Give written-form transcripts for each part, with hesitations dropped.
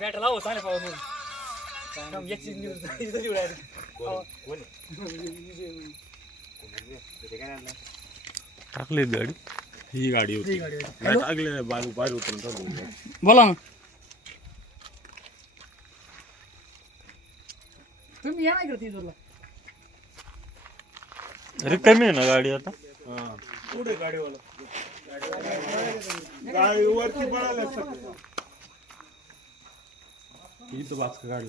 Bat लावू चालेल पाऊस टाकली गाडी, ही गाडी होती टाकले बाहेर उतरून. बोला ना तुम्ही या नाही करते तुला रिकामी आहे ना गाडी आता. पुढे गाडीवाला गाडी वरती पळायला इथं बाचका गाडी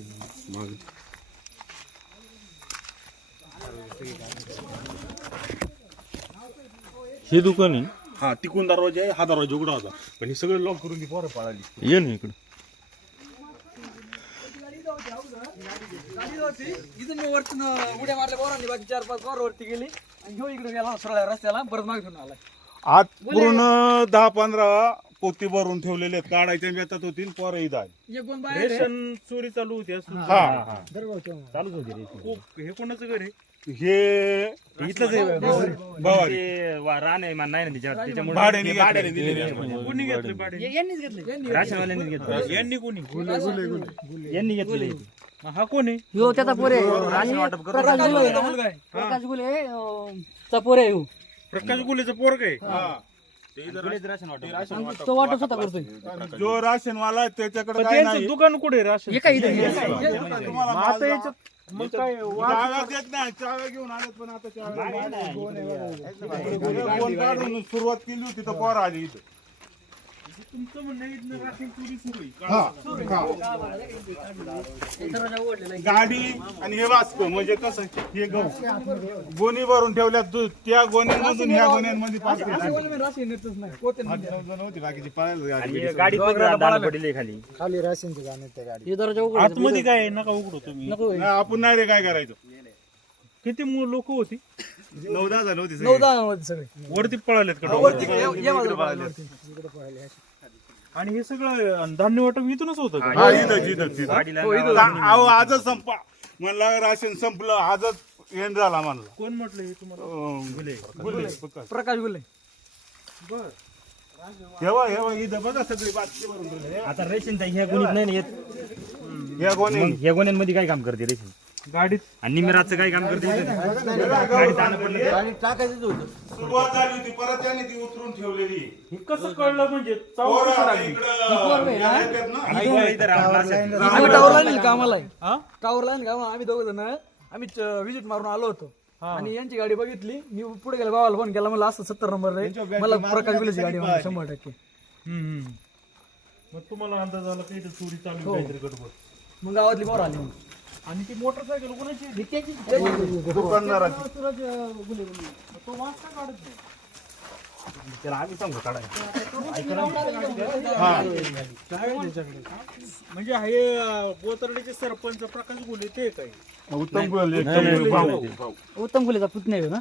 माग. हे दुकान आहे. हा तिकून दरवाजा आहे, हा दरवाजा उघडा होता पण हे सगळं लॉक करून ती पोरं पळाली. ये ना इकडं. इथून मी वरतून उड्या मारल्या पोरांनी बाकी 4-5 पोरं वरती गेली आणि घेऊ इकडे गेला सरळ रस्त्याला परत मागे घेऊन आला. आत पूर्ण 10-15 पोती भरून ठेवलेले आहेत, काढायच्या बेतात होती पोरं इथं आली. एक 2 बाहेर रेशन चोरी चालू होती. चालूच होती रे. हे कोणाचं घर आहे? हे इथलंच भावारी रान आहे नाही ना त्याच्यामुळे भाड्याने दिलेले. कोणी घेतले भाडे? यांनीच घेतले राशनवाल्यांनी घेतलं. यांनी कोणी? यांनी घेतले. हा कोण आहे? यो त्याचा पोरे प्रकाश गुले चा पोरे येऊ प्रकाश गुलेचं पोरग आहे. तो वाटप स्वतः करतोय. जो राशनवाला त्याच्याकडे काय नाही. दुकान कुठे राशन? एका इथे मग काय चाव्या देत नाही, चाव्या घेऊन आलेत पण आता कोण काढून सुरुवात केली होती तर पोर आली इथं. तुमचं म्हणणं इथनं राशन चोरी सुरू गाडी आणि हे वाचतो म्हणजे कसं हे गोणी भरून ठेवल्यात त्या गोण्यांमधून ह्या गोण्यांमध्ये खाली राशींची गाणी त्या गाडी. आतमध्ये काय नका उघडू तुम्ही. आपण नाही रे काय करायचं. किती लोक होती? 9-10 जण होती. 9-10 सगळे वरती पळालेत का? आणि हे सगळं धान्य वाटप इथूनच होतं का? आजच संपा म्हणला राशन संपलं, आजच एंड झाला म्हणला. कोण म्हटलं हे तुम्हाला? प्रकाश गुले. बर हेवा इथं बघा सगळी बातची भरून ठेवली. आता रेशन ह्या गोणीत नाही येत. या गोणी ह्या गोण्यांमध्ये काय काम करते रेशन? गाडीत आणि निमिराचं काय काम करते? सुरुवात झाली होती, परत त्याने ती उतरून ठेवलेली. हे कसं कळलं म्हणजे? आम्ही टावरला नाही कामाला टावरला नाही कामाला. आम्ही 2 जण आम्ही विजिट मारून आलो होतो आणि यांची गाडी बघितली. मी पुढे गेला भावाला फोन केला, मला असं 70 नंबर आहे, मला प्रकाश गुलेची गाडी 100%. मग तुम्हाला अंदाज आला काही चोरी चालू काहीतरी गडबड. मग गावातली पोरं आली. आणि ती मोटरसायकल कोणाची? दुकानदाराची. तो वास का काढत नाही? त्याला आम्ही सांगू काढायचं. म्हणजे हे बोतरडीचे सरपंच प्रकाश गुले ते काय? उत्तम गुलेचा पुतण्या आहे ना.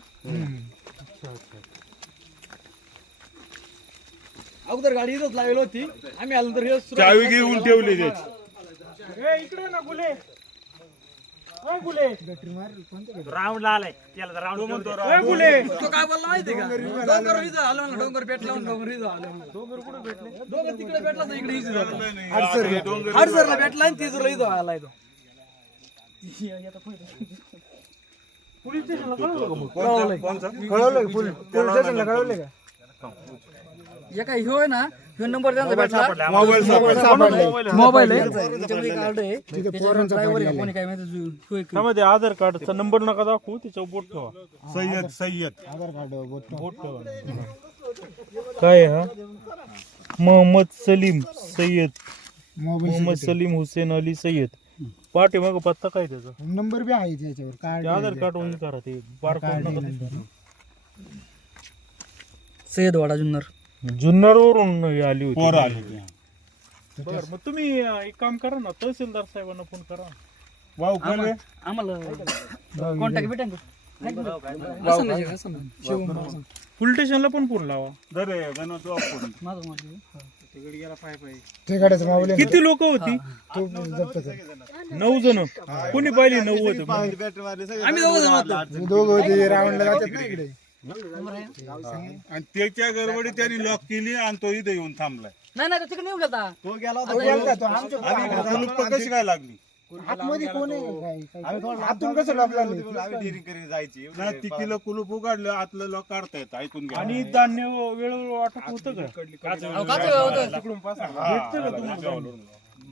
अगोदर गाडी इथंच लावली होती, आम्ही आलो तर चावी घेऊन ठेवली त्याची. इकडे ना गुले. राऊंड आलाय त्याला राऊंड गुले तो काय बोलला माहिती का? डोंगर इथं आलो ना, डोंगर भेटला डोंगर इथं आलो. डोंगर कुठे भेटले? डोंगर तिकडे भेटला तर इकडे इथं झालं. हडसरला भेटला आणि तिथं इथं आलाय तो. पोलीस स्टेशनला कळवलं का? कळवलं का? पोलीस स्टेशनला कळवले का? एका ह्यो आहे ना, ह्यो नंबर त्यांचा भेटला. मोबाईल मोबाईल आहे त्याच्यामध्ये कार्ड आहे. त्याच्यावर ड्रायव्हर आहे कोणी काय माहिती. त्यामध्ये आधार कार्डचा नंबर नका दाखवू, त्याच्यावर बोट ठेवा. सय्यद आधार कार्ड बोट ठेवा. काय हा? मोहम्मद सलीम सय्यद. मोबाईल मोहम्मद सलीम हुसेन अली सय्यद. पाठीमाग पत्ता काय त्याचा? नंबर बी आहे त्याच्यावर. कार्ड आधार कार्ड वरून करा ते बारकोड नका. सय्यदवाडा जुन्नर. जुन्नर वरून आली होती. पोरं आली. बर मग तुम्ही एक काम करा ना, तहसीलदार साहेबांना फोन करा. वाव करे आम्हाला कॉन्टॅक्ट भेटेल का? पोलीस स्टेशनला पण फोन लावा. दरे गणपती वापरून. माझं माझं ते गाड्याचं मोबाईल किती लोक होती? तो जप्त कर. 9 जण. कोणी पाहिली? 9 होते. आम्ही 2 जण होतो. दोघं होते राऊंडला जातात ना इकडे. आणि त्याच्या गडबडीत त्यांनी लॉक केली आणि तो इथे येऊन थांबलाय. नाही तो तिकडे निघून गेला. तो गेलता, तो आमच्या आणि कुलूप कशी काय लागली? आतमध्ये कोण आहे काय? आतून कसं लॉक लागलं? नाही तिकीला कुलूप उघडलं, आतलं लॉक काढता येतं. ऐकून घ्या. आणि धान्य वेळेवर वाटप होतं का? अहो, का ते होतं? भेटतं का तुम्हाला?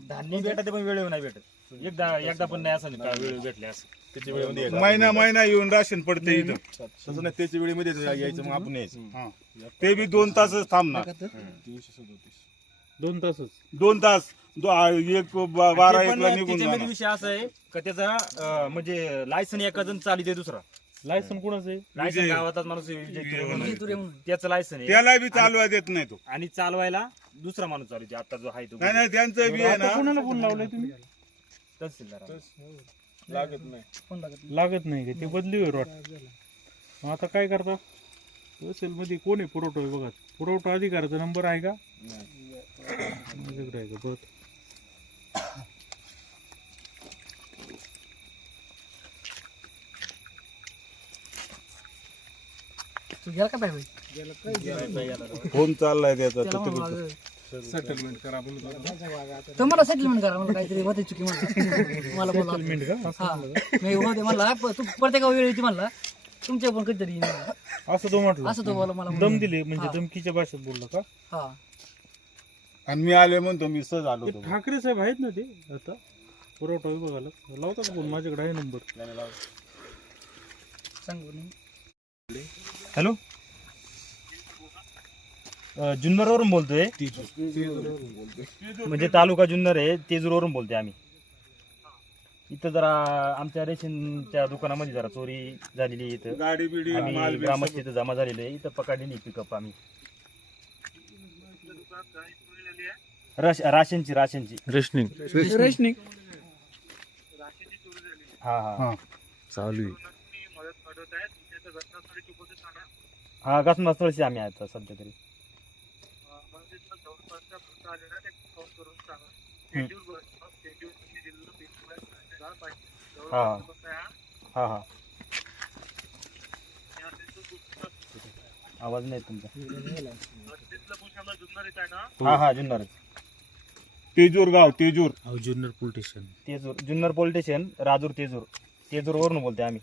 धान्य भेटत पण वेळेवर नाही भेटत. एकदा पण नाही असं नाही का वेळ भेटले असं त्याच्या वेळेमध्ये महिना येऊन राशन पडते इथं. तसं नाही त्याच्या वेळेमध्ये यायचं मग आपण यायचं. हा. ते बी 2 तासच थांबणार. 2 तासच. 2 तास 12-1 ला निघून त्याच्यामध्ये जाणार. विषय असा आहे का त्याचा म्हणजे लायसन एका जण चालू दुसरा लायसन कोणाचं आहे? लायसन गावातच माणूस विजय तुरे म्हणून त्याचं लायसन आहे त्याला बी चालवा देत नाही तो. आणि चालवायला दुसरा माणूस चालू आहे आता जो आहे तो नाही त्यांचं बी आहे आता ना. कोणाला फोन लावलाय तुम्ही? तहसीलदार लागत नाही का? ते बदली होईल वाटतं. मग आता काय करता? तहसील मध्ये कोण आहे पुरवठा विभागात? पुरवठा अधिकाऱ्याचा नंबर आहे का? माझ्याकडे आहे का? बघ. तू गेला का पाहिजे? फोन चाललाय त्याचा. तो तिकडं. तो मला सेटलमेंट करा मला काहीतरी होते चुकी मला बोला. हा मी होते म्हणला तू प्रत्येक वेळ येते म्हणला तुमच्या पण कधीतरी येईन. असं तो म्हटलं. असं तो बोला मला. दम दिले म्हणजे धमकीच्या भाषेत बोलला का? हा आणि मी आले म्हणतो मी सहज आलो ते होतो. ठाकरे साहेब आहेत ना ते आता पुरवठा विभागाला लावतात फोन. माझ्याकडे आहे नंबर. सांगू नाही. हॅलो जुन्नर वरून बोलतोय. म्हणजे तालुका जुन्नर आहे. तेजूर वरून बोलतोय आम्ही. इथं जरा आमच्या रेशनच्या दुकानामध्ये जरा चोरी झालेली आहे. इथं गाडी बिडी आम्ही माल बी ग्रामस्थ इथं जमा झालेलो आहे. इथं पकडलेली पिकअप आम्ही राशनची रेशनिंग हा हा. चालू आहे. हा घटनास्थळी आम्ही आता सध्या तरी. हा हा हा आवाज नाही तुमचा. हा हा जुन्नर तेजूर गाव Tejur. Junnar police station. Junnar police station Rajur Tejur वरून बोलतोय आम्ही.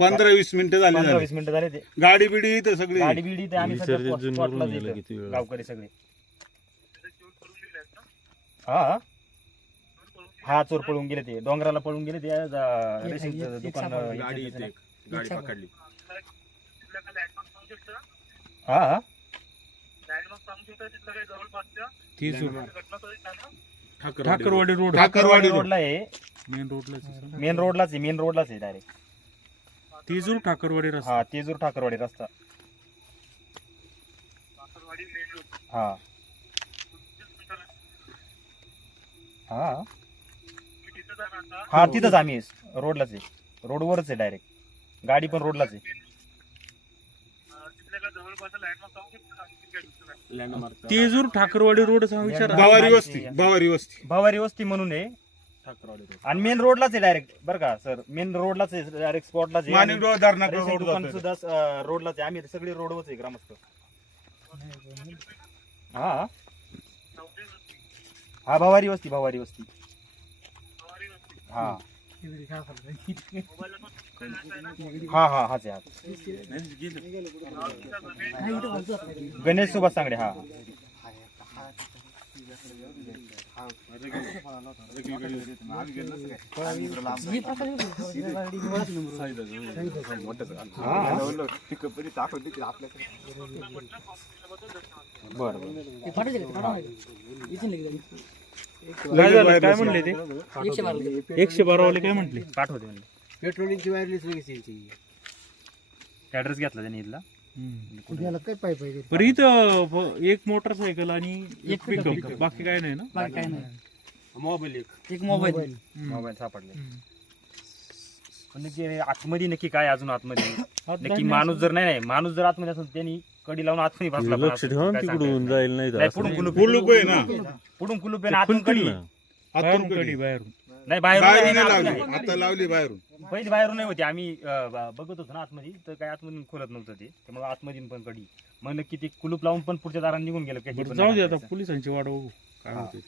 15-20 मिनिटं झाली. 15-20 मिनिटं झाले ते. गाडी बिडी इथं सगळी. गाडी बिडी ते आम्ही सगळं स्पॉटलाच इथं. गावकरी सगळे. हा हा चोर पळून गेले ते डोंगराला पळून गेले ते. रेशनचं दुकान गाडी पकडली. हा ठाकरवाडी रोड. ठाकरवाडी रोडला आहे. मेन रोडलाच मेन रोडलाच आहे डायरेक्ट. तेजूर ठाकरवाडी रस्ता. हा तेजूर ठाकरवाडी रस्ता. हा हा हा तिथंच आम्ही रोडलाच आहे. रोडवरच आहे डायरेक्ट. गाडी पण रोडलाच आहे. तेजूर ठाकरवाडी रोड विचार. भवारी वस्ती म्हणून आहे. आणि मेन रोडलाच आहे डायरेक्ट बरं का सर. मेन रोडलाच आहे डायरेक्ट स्पॉटलाच आहे. माणिकराव धरणाकडे रेशन रोड दुकान जातोय. सुद्धा रोडलाच आहे. आम्ही सगळे रोडवरच आहे ग्रामस्थ. हा हा भवारी वस्ती हा हा हाच आहे. गणेश सुभाष सांगडे. हा बरं काय म्हणले ते? 112 वाले काय म्हटले? पाठवते म्हणले. पेट्रोलिंगची वायरलेस लगेच. ऍड्रेस घेतला त्याने इथला. काय पाहिजे? पण इथं एक मोटरसायकल आणि एक पिकअप. बाकी काय नाही ना? बाकी काय नाही. मोबाईल एक मोबाईल सापडले. पण नक्की आतमध्ये नक्की काय अजून आतमध्ये नक्की माणूस जर नाही माणूस जर आतमध्ये असेल त्यांनी कडी लावून आतमध्ये बसला. लक्ष ठेवा तिकडून जाईल नाही. पुढून कुलूप कुलूप आहे ना. पुढून कुलूप आहे. आतून कडी. बाहेरून कडी बाहेरून. नाही बाहेरून बाहेरून नाही, लावली आतमध्ये आहे. आता लावली बाहेरून. पहिली बाहेरून नाही होती आम्ही बघत होतो ना आतमध्ये तर काय आतमधून खोलत नव्हतं ते त्यामुळे आतमधून पण कडी मग नक्की ते कुलूप लावून पण पुढच्या दारात निघून गेलं काही बरं पण जाऊ दे नाही आता करायचं. पोलिसांची वाट बघू काय होते